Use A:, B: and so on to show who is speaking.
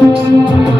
A: Música